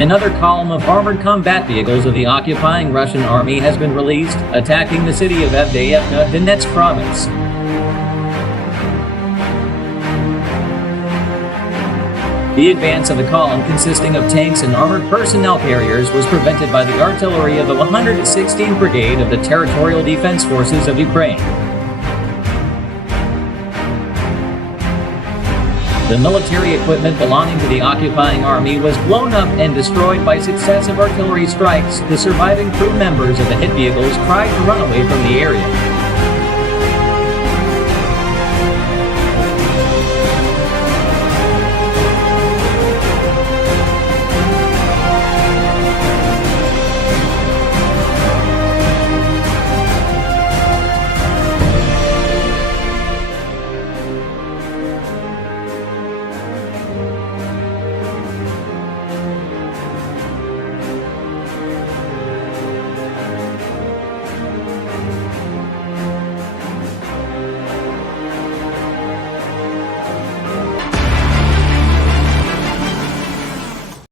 Another column of armored combat vehicles of the occupying Russian army has been released, attacking the city of Avdiivka, Donetsk province. The advance of the column, consisting of tanks and armored personnel carriers, was prevented by the artillery of the 116th Brigade of the Territorial Defense Forces of Ukraine. The military equipment belonging to the occupying army was blown up and destroyed by successive artillery strikes. The surviving crew members of the hit vehicles tried to run away from the area.